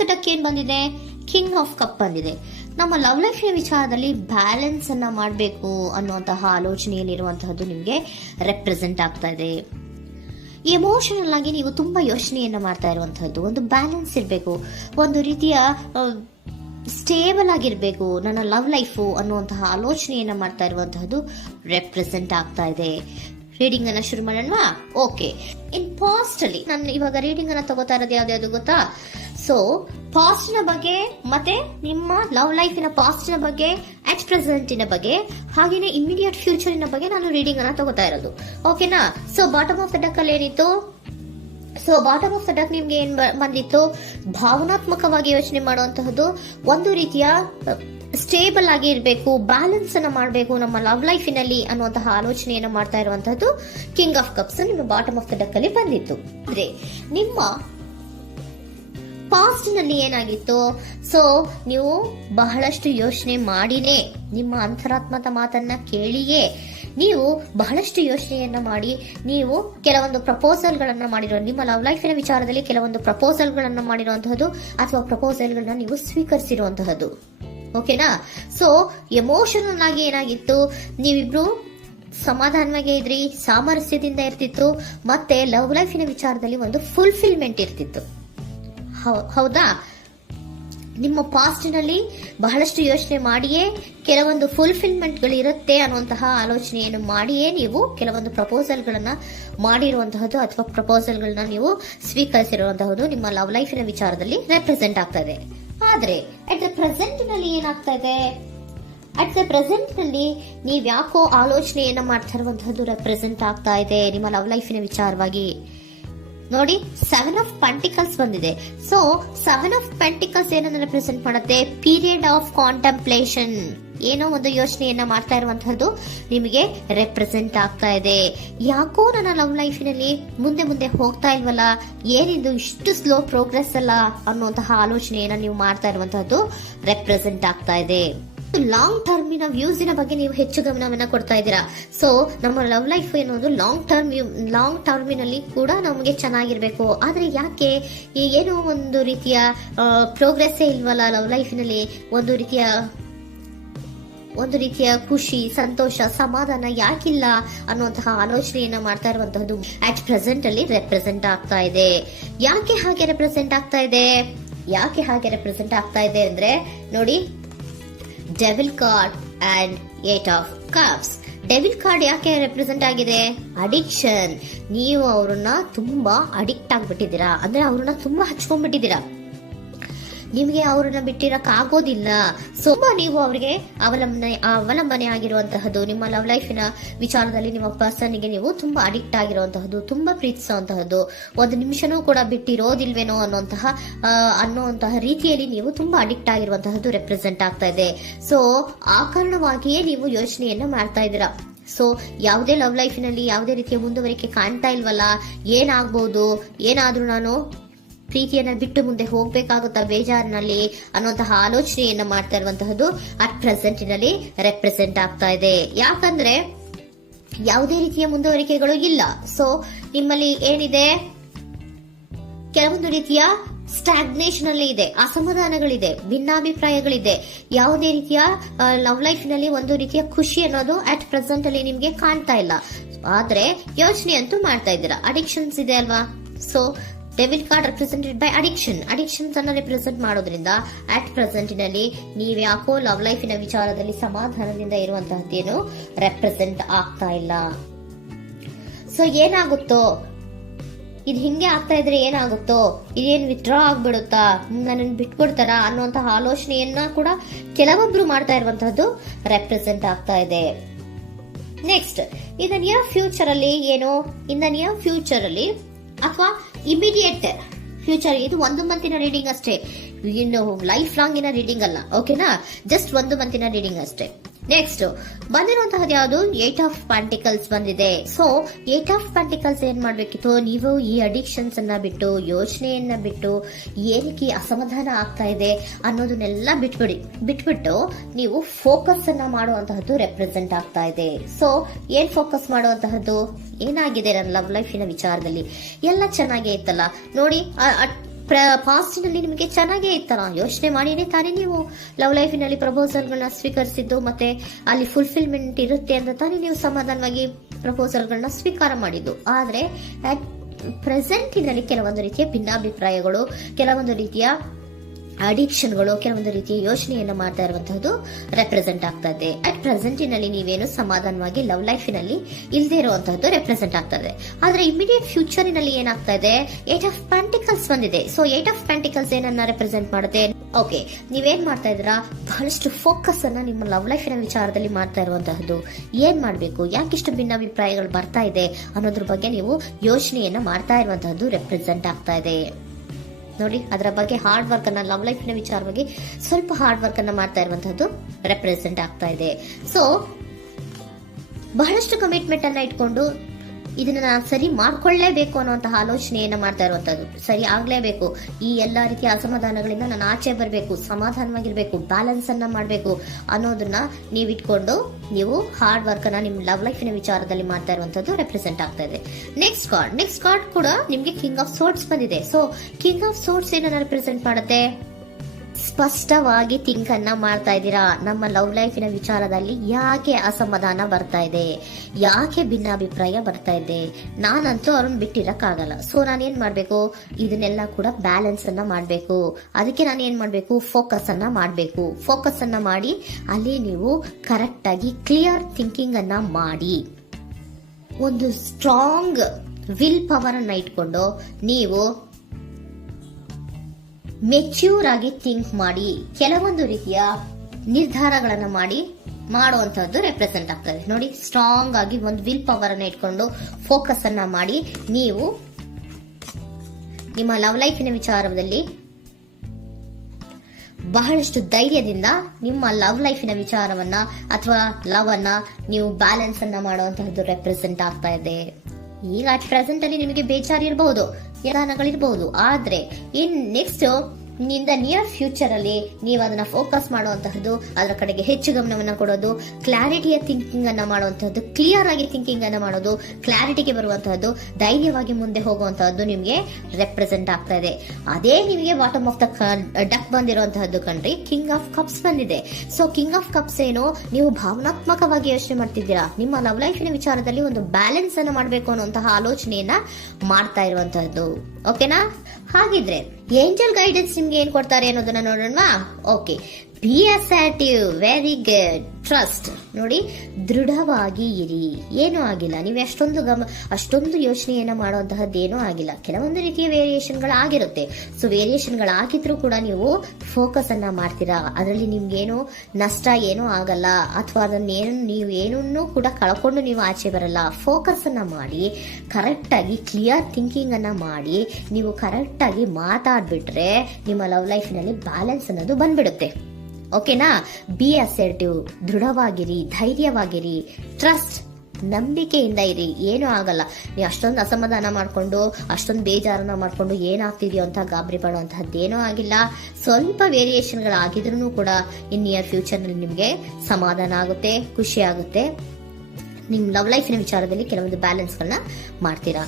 The duck ಏನ್ ಬಂದಿದೆ? King of cup ಬಂದಿದೆ. ನಮ್ಮ ಲವ್ ಲೈಫಿನ ವಿಚಾರದಲ್ಲಿ ಬ್ಯಾಲೆನ್ಸ್ ಅನ್ನ ಮಾಡಬೇಕು ಅನ್ನುವಂತಹ ಆಲೋಚನೆಯಲ್ಲಿರುವಂತಹದ್ದು ನಿಮಗೆ ರೆಪ್ರೆಸೆಂಟ್ ಆಗ್ತಾ ಇದೆ. ಎಮೋಷನಲ್ ಆಗಿ ನೀವು ತುಂಬಾ ಯೋಚನೆಯನ್ನ ಮಾಡ್ತಾ ಇರುವಂತಹದ್ದು, ಒಂದು ಬ್ಯಾಲೆನ್ಸ್ ಇರಬೇಕು, ಒಂದು ರೀತಿಯ ಸ್ಟೇಬಲ್ ಆಗಿರ್ಬೇಕು ನನ್ನ ಲವ್ ಲೈಫು ಅನ್ನುವಂತಹ ಆಲೋಚನೆಯನ್ನ ಮಾಡ್ತಾ ಇರುವಂತಹದ್ದು ರೆಪ್ರೆಸೆಂಟ್ ಆಗ್ತಾ ಇದೆ. ರೀಡಿಂಗ್ ಅನ್ನ ಶುರು ಮಾಡೋಣವಾ? ಓಕೆ. ಇನ್ ಪಾಸ್ಟ್ ಅಲ್ಲಿ ನಾನು ಇವಾಗ ರೀಡಿಂಗ್ ಅನ್ನ ತಗೋತಾ ಇರೋದು ಯಾವ್ದು ಗೊತ್ತಾ? ಸೊ ಪಾಸ್ಟ್ ನ ಬಗ್ಗೆ ಮತ್ತೆ ನಿಮ್ಮ ಲವ್ ಲೈಫಿನ ಪಾಸ್ಟ್ ನ ಬಗ್ಗೆ, ಅಟ್ ಪ್ರೆಸೆಂಟಿನ ಬಗ್ಗೆ, ಹಾಗೇನೆ ಇಮಿಡಿಯೇಟ್ ಫ್ಯೂಚರಿನ ಬಗ್ಗೆ ನಾನು ರೀಡಿಂಗ್ ಅನ್ನ ತಗೋತಾ ಇರೋದು. ಓಕೆನಾ? So bottom of the duck ಅಲ್ಲಿ ಏನಿತ್ತು? So bottom of the duck ನಿಮ್ಗೆ ಏನ್ ಬಂದಿತ್ತು? ಭಾವನಾತ್ಮಕವಾಗಿ ಯೋಚನೆ ಮಾಡುವಂತಹದ್ದು, ಒಂದು ರೀತಿಯ ಸ್ಟೇಬಲ್ ಆಗಿ ಇರಬೇಕು, ಬ್ಯಾಲೆನ್ಸ್ ಅನ್ನ ಮಾಡಬೇಕು ನಮ್ಮ ಲವ್ ಲೈಫಿನಲ್ಲಿ ಅನ್ನುವಂತಹ ಆಲೋಚನೆಯನ್ನ ಮಾಡ್ತಾ ಇರುವಂತಹದ್ದು ಕಿಂಗ್ ಆಫ್ ಕಪ್ಸ್ ನಿಮ್ಮ ಬಾಟಮ್ ಆಫ್ ದ ಡಕ್ ಅಲ್ಲಿ ಬಂದಿತ್ತು. ಅಂದ್ರೆ ನಿಮ್ಮ ಪಾಸ್ಟ್ ನಲ್ಲಿ ಏನಾಗಿತ್ತು? ಸೊ ನೀವು ಬಹಳಷ್ಟು ಯೋಚನೆ ಮಾಡಿನೇ, ನಿಮ್ಮ ಅಂತರಾತ್ಮದ ಮಾತನ್ನ ಕೇಳಿಯೇ ನೀವು ಬಹಳಷ್ಟು ಯೋಚನೆಯನ್ನ ಮಾಡಿ ನೀವು ಕೆಲವೊಂದು ಪ್ರಪೋಸಲ್ ಗಳನ್ನ ಮಾಡಿರೋ, ನಿಮ್ಮ ಲವ್ ಲೈಫಿನ ವಿಚಾರದಲ್ಲಿ ಕೆಲವೊಂದು ಪ್ರಪೋಸಲ್ ಗಳನ್ನ ಮಾಡಿರುವಂತಹದ್ದು ಅಥವಾ ಪ್ರಪೋಸಲ್ ಗಳನ್ನ ನೀವು ಸ್ವೀಕರಿಸಿರುವಂತಹದ್ದು. ಓಕೆನಾ? ಸೊ ಎಮೋಷನಲ್ ಆಗಿ ಏನಾಗಿತ್ತು? ನೀವಿಬ್ರು ಸಮಾಧಾನವಾಗಿ ಇದ್ರಿ, ಸಾಮರಸ್ಯದಿಂದ ಇರ್ತಿತ್ತು, ಮತ್ತೆ ಲವ್ ಲೈಫಿನ ವಿಚಾರದಲ್ಲಿ ಒಂದು ಫುಲ್ಫಿಲ್ಮೆಂಟ್ ಇರ್ತಿತ್ತು. ಹೌದಾ? ನಿಮ್ಮ ಪಾಸ್ಟ್ ನಲ್ಲಿ ಬಹಳಷ್ಟು ಯೋಚನೆ ಮಾಡಿಯೇ ಕೆಲವೊಂದು ಫುಲ್ಫಿಲ್ಮೆಂಟ್ ಗಳು ಇರುತ್ತೆ ಅನ್ನುವಂತಹ ಆಲೋಚನೆಯನ್ನು ಮಾಡಿಯೇ ನೀವು ಕೆಲವೊಂದು ಪ್ರಪೋಸಲ್ ಗಳನ್ನ ಮಾಡಿರುವಂತಹದ್ದು ಅಥವಾ ಪ್ರಪೋಸಲ್ ಗಳನ್ನ ನೀವು ಸ್ವೀಕರಿಸಿರುವಂತಹದ್ದು ನಿಮ್ಮ ಲವ್ ಲೈಫಿನ ವಿಚಾರದಲ್ಲಿ ರೆಪ್ರೆಸೆಂಟ್ ಆಗ್ತಾ ಇದೆ. ಆದ್ರೆ ಅಟ್ ದ ಪ್ರೆಸೆಂಟ್ ನಲ್ಲಿ ಏನಾಗ್ತಾ ಇದೆ? ಅಟ್ ದ ಪ್ರೆಸೆಂಟ್ ನಲ್ಲಿ ನೀವ್ ಯಾಕೋ ಆಲೋಚನೆಯನ್ನ ಮಾಡ್ತಾ ಇರುವಂತಹದ್ದು ರೆಪ್ರೆಸೆಂಟ್ ಆಗ್ತಾ ಇದೆ ನಿಮ್ಮ ಲವ್ ಲೈಫಿನ ವಿಚಾರವಾಗಿ. ನೋಡಿ, 7 ಆಫ್ ಪೆಂಟಿಕಲ್ಸ್ ಬಂದಿದೆ. ಸೊ 7 ಆಫ್ ಪೆಂಟಿಕಲ್ಸ್ ಏನನ್ನ ರೆಪ್ರೆಸೆಂಟ್ ಮಾಡುತ್ತೆ? ಪೀರಿಯಡ್ ಆಫ್ ಕಾಂಟೆಂಪ್ಲೇಷನ್, ಏನೋ ಒಂದು ಯೋಚನೆಯನ್ನ ಮಾಡ್ತಾ ಇರುವಂತಹದ್ದು ನಿಮಗೆ ರೆಪ್ರೆಸೆಂಟ್ ಆಗ್ತಾ ಇದೆ. ಯಾಕೋ ನನ್ನ ಲವ್ ಲೈಫಿನಲ್ಲಿ ಮುಂದೆ ಮುಂದೆ ಹೋಗ್ತಾ ಇಲ್ವಲ್ಲ, ಏನಿದು ಇಷ್ಟು ಸ್ಲೋ ಪ್ರೋಗ್ರೆಸ್ ಅಲ್ಲ ಅನ್ನುವಂತಹ ಆಲೋಚನೆಯನ್ನ ನೀವು ಮಾಡ್ತಾ ಇರುವಂತಹದ್ದು ರೆಪ್ರೆಸೆಂಟ್ ಆಗ್ತಾ ಇದೆ. ಲಾಂಗ್ ಟರ್ಮಿನ ವ್ಯೂಸಿನ ಬಗ್ಗೆ ನೀವು ಹೆಚ್ಚು ಗಮನವನ್ನ ಕೊಡ್ತಾ ಇದ್ದೀರಾ. ಸೊ ನಮ್ಮ ಲವ್ ಲೈಫ್ ಏನೋದು ಲಾಂಗ್ ಟರ್ಮಿನಲ್ಲಿ ಕೂಡ ನಮಗೆ ಚೆನ್ನಾಗಿರ್ಬೇಕು. ಆದ್ರೆ ಯಾಕೆ ಏನೋ ಒಂದು ರೀತಿಯ ಪ್ರೋಗ್ರೆಸ್ಸೇ ಇಲ್ವಲ್ಲ ಲವ್ ಲೈಫಿನಲ್ಲಿ, ಒಂದು ರೀತಿಯ ಖುಷಿ, ಸಂತೋಷ, ಸಮಾಧಾನ ಯಾಕಿಲ್ಲ ಅನ್ನುವಂತಹ ಆಲೋಚನೆಯನ್ನ ಮಾಡ್ತಾ ಇರುವಂತಹದ್ದು ಅಟ್ ಪ್ರೆಸೆಂಟ್ ಅಲ್ಲಿ ರೆಪ್ರೆಸೆಂಟ್ ಆಗ್ತಾ ಇದೆ. ಯಾಕೆ ಹಾಗೆ ರೆಪ್ರೆಸೆಂಟ್ ಆಗ್ತಾ ಇದೆ ಅಂದ್ರೆ ನೋಡಿ, devil card and 8 of cups. Devil card ಯಾಕೆ ರೆಪ್ರೆಸೆಂಟ್ ಆಗಿದೆ? ಅಡಿಕ್ಷನ್. ನೀವು ಅವ್ರನ್ನ ತುಂಬಾ ಅಡಿಕ್ಟ್ ಆಗ್ಬಿಟ್ಟಿದ್ದೀರಾ, ಅಂದ್ರೆ ಅವ್ರನ್ನ ತುಂಬಾ ಹಚ್ಕೊಂಡ್ಬಿಟ್ಟಿದ್ದೀರಾ, ನಿಮಗೆ ಅವ್ರನ್ನ ಬಿಟ್ಟಿರಕ್ ಆಗೋದಿಲ್ಲ. ಸೊ ನೀವು ಅವರಿಗೆ ಅವಲಂಬನೆ ಆಗಿರುವಂತಹದ್ದು, ನಿಮ್ಮ ಲವ್ ಲೈಫಿನ ವಿಚಾರದಲ್ಲಿ ನಿಮ್ಮ ಪರ್ಸನ್ಗೆ ನೀವು ತುಂಬಾ ಅಡಿಕ್ಟ್ ಆಗಿರುವಂತಹದ್ದು, ತುಂಬಾ ಪ್ರೀತಿಸುವಂತಹದ್ದು, ಒಂದು ನಿಮಿಷನೂ ಕೂಡ ಬಿಟ್ಟಿರೋದಿಲ್ವೇನೋ ಅನ್ನುವಂತಹ ರೀತಿಯಲ್ಲಿ ನೀವು ತುಂಬಾ ಅಡಿಕ್ಟ್ ಆಗಿರುವಂತಹದ್ದು ರೆಪ್ರೆಸೆಂಟ್ ಆಗ್ತಾ ಇದೆ. ಸೊ ಆ ಕಾರಣವಾಗಿಯೇ ನೀವು ಯೋಚನೆಯನ್ನ ಮಾಡ್ತಾ ಇದ್ದೀರಾ. ಸೊ ಯಾವುದೇ ಲವ್ ಲೈಫಿನಲ್ಲಿ ಯಾವುದೇ ರೀತಿಯ ಮುಂದುವರಿಕೆ ಕಾಣ್ತಾ ಇಲ್ವಲ್ಲ, ಏನಾಗ್ಬಹುದು, ಏನಾದ್ರೂ ನಾನು ಪ್ರೀತಿಯನ್ನ ಬಿಟ್ಟು ಮುಂದೆ ಹೋಗ್ಬೇಕಾಗುತ್ತಾ ಬೇಜಾರಿನಲ್ಲಿ ಅನ್ನುವಂತಹ ಆಲೋಚನೆಯನ್ನ ಮಾಡ್ತಾ ಇರುವಂತಹದ್ದು ಅಟ್ ಪ್ರೆಸೆಂಟಿನಲ್ಲಿ ರೆಪ್ರೆಸೆಂಟ್ ಆಗ್ತಾ ಇದೆ. ಯಾಕಂದ್ರೆ ಯಾವುದೇ ರೀತಿಯ ಮುಂದುವರಿಕೆಗಳು ಇಲ್ಲ. ಸೊ ನಿಮ್ಮಲ್ಲಿ ಏನಿದೆ? ಕೆಲವೊಂದು ರೀತಿಯ ಸ್ಟಾಗ್ನೇಷನ್ ಅಲ್ಲಿ ಇದೆ, ಅಸಮಾಧಾನಗಳಿದೆ, ಭಿನ್ನಾಭಿಪ್ರಾಯಗಳಿದೆ. ಯಾವುದೇ ರೀತಿಯ ಲವ್ ಲೈಫಿನಲ್ಲಿ ಒಂದು ರೀತಿಯ ಖುಷಿ ಅನ್ನೋದು ಅಟ್ ಪ್ರೆಸೆಂಟ್ ಅಲ್ಲಿ ನಿಮ್ಗೆ ಕಾಣ್ತಾ ಇಲ್ಲ. ಆದ್ರೆ ಯೋಚನೆ ಅಂತೂ ಮಾಡ್ತಾ ಇದ್ದೀರಾ. ಅಡಿಕ್ಷನ್ಸ್ ಇದೆ ಅಲ್ವಾ? So devil card represented by addictions ಅನ್ನ ರೆಪ್ರೆಸೆಂಟ್ ಮಾಡೋದ್ರಿಂದ ಅಟ್ ಪ್ರೆಸೆಂಟಿನಲ್ಲಿ ನೀವ್ ಯಾಕೋ ಲವ್ ಲೈಫಿನ ವಿಚಾರದಲ್ಲಿ ಸಮಾಧಾನದಿಂದ ಇರುವಂತಹದ್ದೇನು ರೆಪ್ರೆಸೆಂಟ್ ಆಗ್ತಾ ಇಲ್ಲ. ಸೊ ಏನಾಗುತ್ತೋ, ಇದು ಹಿಂಗೆ ಆಗ್ತಾ ಇದ್ರೆ ಏನಾಗುತ್ತೋ, ಇದೇನು ವಿತ್ಡ್ರಾ ಆಗ್ಬಿಡುತ್ತಾ, ನನ್ನನ್ನು ಬಿಟ್ಬಿಡ್ತಾರ ಅನ್ನುವಂತಹ ಆಲೋಚನೆಯನ್ನ ಕೂಡ ಕೆಲವೊಬ್ರು ಮಾಡ್ತಾ ಇರುವಂತಹದ್ದು ರೆಪ್ರೆಸೆಂಟ್ ಆಗ್ತಾ ಇದೆ. Next, in the near future ಅಲ್ಲಿ ಏನು? ಇನ್ ದ ನಿಯರ್ ಫ್ಯೂಚರ್ ಅಲ್ಲಿ ಅಥವಾ ಇಮಿಡಿಯೇಟ್ ಫ್ಯೂಚರ್, ಇದು 1 ಮಂತಿನ ರೀಡಿಂಗ್ ಅಷ್ಟೇ, ಇನ್ನು ಲೈಫ್ ಲಾಂಗಿನ ರೀಡಿಂಗ್ ಅಲ್ಲ. ಓಕೆನಾ? ಜಸ್ಟ್ 1 ಮಂತಿನ ರೀಡಿಂಗ್ ಅಷ್ಟೇ. ನೆಕ್ಸ್ಟ್ ಬಂದಿರುವಂತಹದ್ದು ಯಾವುದು? 8 ಆಫ್ ಪೆಂಟಿಕಲ್ಸ್ ಬಂದಿದೆ. ಸೊ 8 ಆಫ್ ಪೆಂಟಿಕಲ್ಸ್ ಏನ್ ಮಾಡ್ಬೇಕಿತ್ತು? ನೀವು ಈ ಅಡಿಕ್ಷನ್ಸ್ ಅನ್ನ ಬಿಟ್ಟು, ಯೋಚನೆಯನ್ನ ಬಿಟ್ಟು, ಏನಕ್ಕೆ ಅಸಮಾಧಾನ ಆಗ್ತಾ ಇದೆ ಅನ್ನೋದನ್ನೆಲ್ಲ ಬಿಟ್ಬಿಟ್ಟು ನೀವು ಫೋಕಸ್ ಅನ್ನ ಮಾಡುವಂತಹದ್ದು ರೆಪ್ರೆಸೆಂಟ್ ಆಗ್ತಾ ಇದೆ. ಸೊ ಏನ್ ಫೋಕಸ್ ಮಾಡುವಂತಹದ್ದು? ಏನಾಗಿದೆ ನನ್ನ ಲವ್ ಲೈಫಿನ ವಿಚಾರದಲ್ಲಿ? ಎಲ್ಲ ಚೆನ್ನಾಗೇ ಇತ್ತಲ್ಲ ನೋಡಿ, ಪಾಸ್ಟಿನಲ್ಲಿ ನಿಮಗೆ ಚೆನ್ನಾಗೇ ಇತ್ತಲ್ಲ, ಯೋಚನೆ ಮಾಡಿನೇ ತಾನೇ ನೀವು ಲವ್ ಲೈಫಿನಲ್ಲಿ ಪ್ರಪೋಸಲ್ಗಳನ್ನ ಸ್ವೀಕರಿಸಿದ್ದು, ಮತ್ತೆ ಅಲ್ಲಿ ಫುಲ್ಫಿಲ್ಮೆಂಟ್ ಇರುತ್ತೆ ಅಂತ ತಾನೇ ನೀವು ಸಮಾಧಾನವಾಗಿ ಪ್ರಪೋಸಲ್ಗಳನ್ನ ಸ್ವೀಕಾರ ಮಾಡಿದ್ದು. ಆದ್ರೆ ಅಟ್ ಪ್ರೆಸೆಂಟಿನಲ್ಲಿ ಕೆಲವೊಂದು ರೀತಿಯ ಭಿನ್ನಾಭಿಪ್ರಾಯಗಳು, ಕೆಲವೊಂದು ರೀತಿಯ ಅಡಿಕ್ಷನ್ಗಳು, ಕೆಲವೊಂದು ರೀತಿಯ ಯೋಚನೆಯನ್ನು ಮಾಡ್ತಾ ಇರುವಂತಹದ್ದು ರೆಪ್ರೆಸೆಂಟ್ ಆಗ್ತಾ ಇದೆ. ಅಟ್ ಪ್ರೆಸೆಂಟಿನಲ್ಲಿ ನೀವೇನು ಸಮಾಧಾನವಾಗಿ ಲವ್ ಲೈಫಿನಲ್ಲಿ ಇಲ್ಲದೆ ಇರುವಂತಹದ್ದು ರೆಪ್ರೆಸೆಂಟ್ ಆಗ್ತದೆ. ಆದ್ರೆ ಇಮಿಡಿಯೇಟ್ ಫ್ಯೂಚರಿನಲ್ಲಿ ಏನಾಗ್ತಾ ಇದೆ, 8 ಆಫ್ ಪ್ಯಾಂಟಿಕಲ್ಸ್ ಬಂದಿದೆ. ಸೊ 8 ಆಫ್ ಪ್ಯಾಂಟಿಕಲ್ಸ್ ಏನನ್ನ ರೆಪ್ರೆಸೆಂಟ್ ಮಾಡುತ್ತೆ? ಓಕೆ, ನೀವೇನ್ ಮಾಡ್ತಾ ಇದ್ದೀರಾ, ಬಹಳಷ್ಟು ಫೋಕಸ್ ಅನ್ನ ನಿಮ್ಮ ಲವ್ ಲೈಫಿನ ವಿಚಾರದಲ್ಲಿ ಮಾಡ್ತಾ ಇರುವಂತಹದ್ದು. ಏನ್ ಮಾಡ್ಬೇಕು, ಯಾಕಿಷ್ಟು ಭಿನ್ನಾಭಿಪ್ರಾಯಗಳು ಬರ್ತಾ ಇದೆ ಅನ್ನೋದ್ರ ಬಗ್ಗೆ ನೀವು ಯೋಚನೆಯನ್ನ ಮಾಡ್ತಾ ಇರುವಂತಹದ್ದು ರೆಪ್ರೆಸೆಂಟ್ ಆಗ್ತಾ ಇದೆ. ನೋಡಿ, ಅದರ ಬಗ್ಗೆ ಹಾರ್ಡ್ ವರ್ಕ್ ಅನ್ನ, ಲವ್ ಲೈಫಿನ ವಿಚಾರವಾಗಿ ಸ್ವಲ್ಪ ಹಾರ್ಡ್ ವರ್ಕ್ ಅನ್ನ ಮಾಡ್ತಾ ಇರುವಂತಹದ್ದು ರೆಪ್ರೆಸೆಂಟ್ ಆಗ್ತಾ ಇದೆ. ಸೊ ಬಹಳಷ್ಟು ಕಮಿಟ್ಮೆಂಟ್ ಅನ್ನ ಇಟ್ಕೊಂಡು ಇದನ್ನ ನಾನು ಸರಿ ಮಾಡ್ಕೊಳ್ಳೇಬೇಕು ಅನ್ನುವಂತಹ ಆಲೋಚನೆಯನ್ನ ಮಾಡ್ತಾ ಇರುವಂತದ್ದು. ಸರಿ ಆಗ್ಲೇಬೇಕು, ಈ ಎಲ್ಲಾ ರೀತಿಯ ಅಸಮಾಧಾನಗಳಿಂದ ನಾನು ಆಚೆ ಬರಬೇಕು, ಸಮಾಧಾನವಾಗಿರ್ಬೇಕು, ಬ್ಯಾಲೆನ್ಸ್ ಅನ್ನ ಮಾಡಬೇಕು ಅನ್ನೋದನ್ನ ನೀವು ಇಟ್ಕೊಂಡು ನೀವು ಹಾರ್ಡ್ ವರ್ಕ್ ಅನ್ನ ನಿಮ್ ಲವ್ ಲೈಫಿನ ವಿಚಾರದಲ್ಲಿ ಮಾಡ್ತಾ ಇರುವಂತದ್ದು ರೆಪ್ರೆಸೆಂಟ್ ಆಗ್ತಾ ಇದೆ. ನೆಕ್ಸ್ಟ್ ಕಾರ್ಡ್ ಕೂಡ ನಿಮ್ಗೆ ಕಿಂಗ್ ಆಫ್ ಸೋರ್ಟ್ಸ್ ಬಂದಿದೆ. ಸೊ ಕಿಂಗ್ ಆಫ್ ಸೋರ್ಟ್ಸ್ ಏನನ್ನ ರೆಪ್ರೆಸೆಂಟ್ ಮಾಡುತ್ತೆ? ಸ್ಪಷ್ಟವಾಗಿ ಥಿಂಕ್ ಅನ್ನ ಮಾಡ್ತಾ ಇದ್ದೀರಾ. ನಮ್ಮ ಲವ್ ಲೈಫಿನ ವಿಚಾರದಲ್ಲಿ ಯಾಕೆ ಅಸಮಾಧಾನ ಬರ್ತಾ ಇದೆ, ಯಾಕೆ ಭಿನ್ನಾಭಿಪ್ರಾಯ ಬರ್ತಾ ಇದೆ, ನಾನಂತೂ ಅವ್ರನ್ನ ಬಿಟ್ಟಿರಕ್ಕಾಗಲ್ಲ. ಸೊ ನಾನೇನ್ ಮಾಡ್ಬೇಕು, ಇದನ್ನೆಲ್ಲ ಕೂಡ ಬ್ಯಾಲೆನ್ಸ್ ಅನ್ನ ಮಾಡ್ಬೇಕು. ಅದಕ್ಕೆ ನಾನು ಏನ್ ಮಾಡ್ಬೇಕು, ಫೋಕಸ್ ಅನ್ನ ಮಾಡ್ಬೇಕು. ಫೋಕಸ್ ಅನ್ನ ಮಾಡಿ ಅಲ್ಲಿ ನೀವು ಕರೆಕ್ಟ್ ಆಗಿ ಕ್ಲಿಯರ್ ಥಿಂಕಿಂಗ್ ಅನ್ನ ಮಾಡಿ, ಒಂದು ಸ್ಟ್ರಾಂಗ್ ವಿಲ್ ಪವರ್ ಅನ್ನ ಇಟ್ಕೊಂಡು ನೀವು ಮೆಚ್ಯೂರ್ ಆಗಿ ಥಿಂಕ್ ಮಾಡಿ ಕೆಲವೊಂದು ರೀತಿಯ ನಿರ್ಧಾರಗಳನ್ನ ಮಾಡುವಂತಹದ್ದು ರೆಪ್ರೆಸೆಂಟ್ ಆಗ್ತದೆ. ನೋಡಿ, ಸ್ಟ್ರಾಂಗ್ ಆಗಿ ಒಂದು ವಿಲ್ ಪವರ್ ಅನ್ನ ಇಟ್ಕೊಂಡು ಫೋಕಸ್ ಅನ್ನ ಮಾಡಿ ನೀವು ನಿಮ್ಮ ಲವ್ ಲೈಫಿನ ವಿಚಾರದಲ್ಲಿ ಬಹಳಷ್ಟು ಧೈರ್ಯದಿಂದ ನಿಮ್ಮ ಲವ್ ಲೈಫಿನ ವಿಚಾರವನ್ನ ಅಥವಾ ಲವ್ ಅನ್ನ ನೀವು ಬ್ಯಾಲೆನ್ಸ್ ಅನ್ನ ಮಾಡುವಂತಹದ್ದು ರೆಪ್ರೆಸೆಂಟ್ ಆಗ್ತಾ ಇದೆ. ಈಗ ಅಟ್ ಪ್ರೆಸೆಂಟ್ ಅಲ್ಲಿ ನಿಮಗೆ ಬೇಜಾರಿರಬಹುದು, ವಿಧಾನಗಳಿರಬಹುದು, ಆದ್ರೆ ಇನ್ ನೆಕ್ಸ್ಟ್ ನಿಂದ ನಿಯರ್ ಫ್ಯೂಚರ್ ಅಲ್ಲಿ ನೀವು ಅದನ್ನ ಫೋಕಸ್ ಮಾಡುವಂತಹದ್ದು, ಅದರ ಕಡೆಗೆ ಹೆಚ್ಚು ಗಮನವನ್ನ ಕೊಡೋದು, ಕ್ಲಾರಿಟಿಯ ಥಿಂಕಿಂಗ್ ಅನ್ನ ಮಾಡುವಂತಹದ್ದು, ಕ್ಲಿಯರ್ ಆಗಿ ಥಿಂಕಿಂಗ್ ಅನ್ನ ಮಾಡೋದು, ಕ್ಲಾರಿಟಿಗೆ ಬರುವಂತಹದ್ದು, ಧೈರ್ಯವಾಗಿ ಮುಂದೆ ಹೋಗುವಂತಹದ್ದು ನಿಮ್ಗೆ ರೆಪ್ರೆಸೆಂಟ್ ಆಗ್ತಾ ಇದೆ. ಅದೇ ನಿಮಗೆ ಬಾಟಮ್ ಆಫ್ ದ ಡಕ್ ಬಂದಿರುವಂತಹದ್ದು ಕಣ್ರಿ, ಕಿಂಗ್ ಆಫ್ ಕಪ್ಸ್ ಬಂದಿದೆ. ಸೊ ಕಿಂಗ್ ಆಫ್ ಕಪ್ಸ್ ಏನು, ನೀವು ಭಾವನಾತ್ಮಕವಾಗಿ ಯೋಚನೆ ಮಾಡ್ತಿದ್ದೀರಾ, ನಿಮ್ಮ ಲವ್ ಲೈಫಿನ ವಿಚಾರದಲ್ಲಿ ಒಂದು ಬ್ಯಾಲೆನ್ಸ್ ಅನ್ನು ಮಾಡಬೇಕು ಅನ್ನುವಂತಹ ಆಲೋಚನೆಯನ್ನ ಮಾಡ್ತಾ ಇರುವಂತಹದ್ದು. ಓಕೆನಾ? ಹಾಗಿದ್ರೆ ಏಂಜಲ್ ಗೈಡೆನ್ಸ್ ನಿಮ್ಗೆ ಏನ್ ಕೊಡ್ತಾರೆ ಅನ್ನೋದನ್ನ ನೋಡೋಣ. Okay, B assertive, very good, trust. ನೋಡಿ, ದೃಢವಾಗಿ ಇರಿ, ಏನೂ ಆಗಿಲ್ಲ. ನೀವು ಅಷ್ಟೊಂದು ಯೋಚನೆಯನ್ನ ಮಾಡುವಂತಹದ್ದೇನೂ ಆಗಿಲ್ಲ. ಕೆಲವೊಂದು ರೀತಿಯ ವೇರಿಯೇಷನ್ಗಳಾಗಿರುತ್ತೆ. ಸೊ ವೇರಿಯೇಷನ್ಗಳಾಗಿದ್ರು ಕೂಡ ನೀವು ಫೋಕಸ್ ಅನ್ನ ಮಾಡ್ತೀರಾ, ಅದರಲ್ಲಿ ನಿಮ್ಗೇನು ನಷ್ಟ ಏನೂ ಆಗಲ್ಲ, ಅಥವಾ ನೀವು ಏನನ್ನೂ ಕೂಡ ಕಳ್ಕೊಂಡು ನೀವು ಆಚೆ ಬರಲ್ಲ. ಫೋಕಸ್ ಅನ್ನ ಮಾಡಿ ಕರೆಕ್ಟ್ ಆಗಿ ಕ್ಲಿಯರ್ ಥಿಂಕಿಂಗ್ ಅನ್ನ ಮಾಡಿ ನೀವು ಕರೆಕ್ಟ್ ಆಗಿ ಮಾತಾಡ್ಬಿಟ್ರೆ ನಿಮ್ಮ ಲವ್ ಲೈಫಿನಲ್ಲಿ ಬ್ಯಾಲೆನ್ಸ್ ಅನ್ನೋದು ಬಂದ್ಬಿಡುತ್ತೆ. ಓಕೆನಾ? ಬಿ ಅಸರ್ಟಿವ್, ದೃಢವಾಗಿರಿ, ಧೈರ್ಯವಾಗಿರಿ, ಟ್ರಸ್ಟ್, ನಂಬಿಕೆಯಿಂದ ಇರಿ, ಏನೂ ಆಗಲ್ಲ. ನೀವು ಅಷ್ಟೊಂದು ಅಸಮಾಧಾನ ಮಾಡ್ಕೊಂಡು ಅಷ್ಟೊಂದು ಬೇಜಾರನ್ನ ಮಾಡ್ಕೊಂಡು ಏನಾಗ್ತಿದೆಯೋ ಅಂತ ಗಾಬರಿ ಪಡುವಂತಹದ್ದೇನೂ ಆಗಿಲ್ಲ. ಸ್ವಲ್ಪ ವೇರಿಯೇಷನ್ಗಳಾಗಿದ್ರು ಕೂಡ ಇನ್ ನಿಯರ್ ಫ್ಯೂಚರ್ನಲ್ಲಿ ನಿಮಗೆ ಸಮಾಧಾನ ಆಗುತ್ತೆ, ಖುಷಿ ಆಗುತ್ತೆ. ನಿಮ್ಮ ಲವ್ ಲೈಫಿನ ವಿಚಾರದಲ್ಲಿ ಕೆಲವೊಂದು ಬ್ಯಾಲೆನ್ಸ್ಗಳನ್ನ ಮಾಡ್ತೀರಾ.